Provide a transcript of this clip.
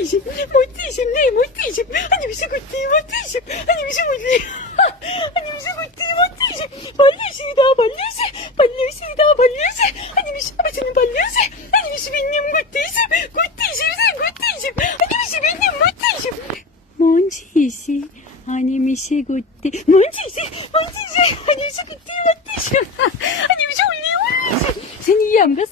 Muhteşem. Muhteşem. Ne muhteşem. Hani bir şey kutu muhteşem. Hani bir şey kutu. Hani bir şey kutu muhteşem. Balyosu daha balyosu. Balyosu daha balyosu. Hani bir şey abasının balyosu. Hani bir şey benim muhteşem. Muhteşem sen muhteşem. Hani bir şey benim muhteşem. Muhteşem. Hani bir şey kutu. Muhteşem. Muhteşem. Hani bir şey kutu muhteşem. Hani bir şey oluyor muhteşem. Sen yiyem kız.